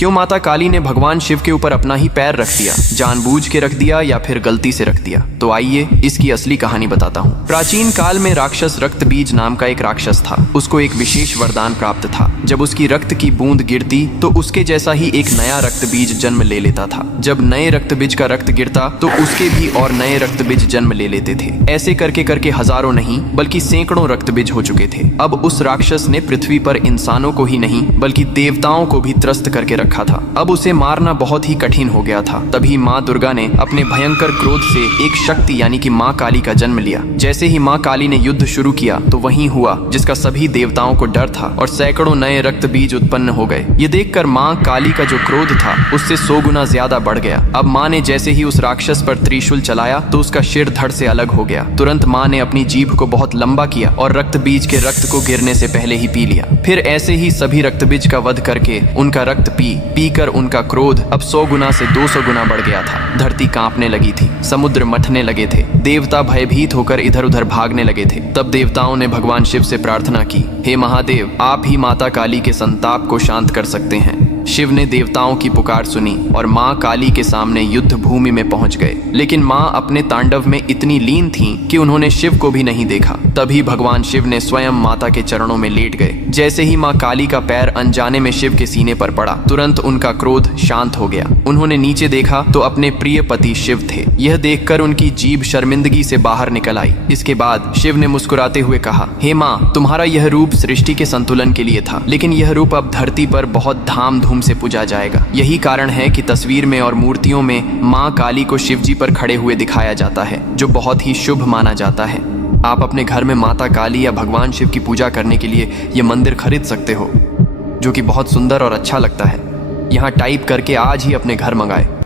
क्यों माता काली ने भगवान शिव के ऊपर अपना ही पैर रख दिया? जानबूझ के रख दिया या फिर गलती से रख दिया? तो आइए इसकी असली कहानी बताता हूँ। प्राचीन काल में राक्षस रक्तबीज नाम का एक राक्षस था। उसको एक विशेष वरदान प्राप्त था। जब उसकी रक्त की बूंद गिरती तो उसके जैसा ही एक नया रक्तबीज जन्म ले लेता था। जब नए रक्तबीज का रक्त गिरता तो उसके भी और नए रक्तबीज जन्म ले लेते थे। ऐसे करके करके हजारों नहीं बल्कि सैकड़ों रक्तबीज हो चुके थे। अब उस राक्षस ने पृथ्वी पर इंसानों को ही नहीं बल्कि देवताओं को भी त्रस्त करके रखा था। अब उसे मारना बहुत ही कठिन हो गया था। तभी माँ दुर्गा ने अपने भयंकर क्रोध से एक शक्ति यानी कि माँ काली का जन्म लिया। जैसे ही माँ काली ने युद्ध शुरू किया तो वही हुआ जिसका सभी देवताओं को डर था और सैकड़ों नए रक्त बीज उत्पन्न हो गए। ये देखकर माँ काली का जो क्रोध था उससे 100 गुना ज्यादा बढ़ गया। अब माँ ने जैसे ही उस राक्षस पर त्रिशूल चलाया तो उसका सिर धड़ से अलग हो गया। तुरंत माँ ने अपनी जीभ को बहुत लंबा किया और रक्त बीज के रक्त को गिरने से पहले ही पी लिया। फिर ऐसे ही सभी रक्त बीज का वध करके उनका रक्त पीकर उनका क्रोध अब 100 गुना से 200 गुना बढ़ गया था। धरती कांपने लगी थी, समुद्र मथने लगे थे, देवता भयभीत होकर इधर उधर भागने लगे थे। तब देवताओं ने भगवान शिव से प्रार्थना की, हे महादेव, आप ही माता काली के संताप को शांत कर सकते हैं। शिव ने देवताओं की पुकार सुनी और माँ काली के सामने युद्ध भूमि में पहुंच गए। लेकिन माँ अपने तांडव में इतनी लीन थीं कि उन्होंने शिव को भी नहीं देखा। तभी भगवान शिव ने स्वयं माता के चरणों में लेट गए। जैसे ही माँ काली का पैर अनजाने में शिव के सीने पर पड़ा, तुरंत उनका क्रोध शांत हो गया। उन्होंने नीचे देखा तो अपने प्रिय पति शिव थे। यह देखकर उनकी जीभ शर्मिंदगी से बाहर निकल आई। इसके बाद शिव ने मुस्कुराते हुए कहा, हे माँ, तुम्हारा यह रूप सृष्टि के संतुलन के लिए था, लेकिन यह रूप अब धरती पर बहुत धाम से पूजा जाएगा। यही कारण है कि तस्वीर में और मूर्तियों में माँ काली को शिवजी पर खड़े हुए दिखाया जाता है, जो बहुत ही शुभ माना जाता है। आप अपने घर में माता काली या भगवान शिव की पूजा करने के लिए ये मंदिर खरीद सकते हो, जो कि बहुत सुंदर और अच्छा लगता है। यहाँ टाइप करके आज ही अपने घर मंगाए।